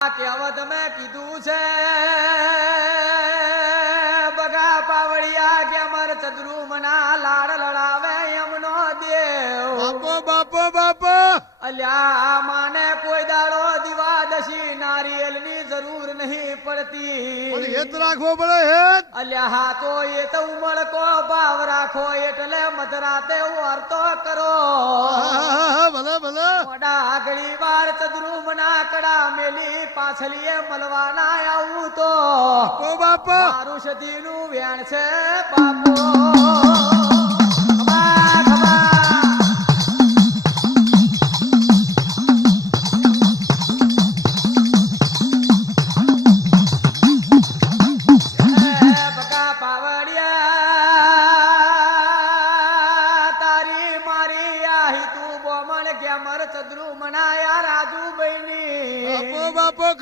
કહેવત મેં કીધું છે બગા પાવડિયા કે અમર ચદરુ મના લાડ લડાવે એમનો દેવ બાપો બાપો અલ્યા માને કોઈ દાડો દિવાદશી નારિયેલની જરૂર નહીં પડતી હેત રાખવો પડે હેત અલ્યા હા તો એ તો ઉમળકો ભાવ રાખો એટલે મધરાતે વર્તો કરો ભલે ભલે મોડા ઘડી વાર ચદરૂમ ના કડા મેલી પાછલીએ મળવાના આવું તો બાપો મારું સતીનું વેણ છે બાપો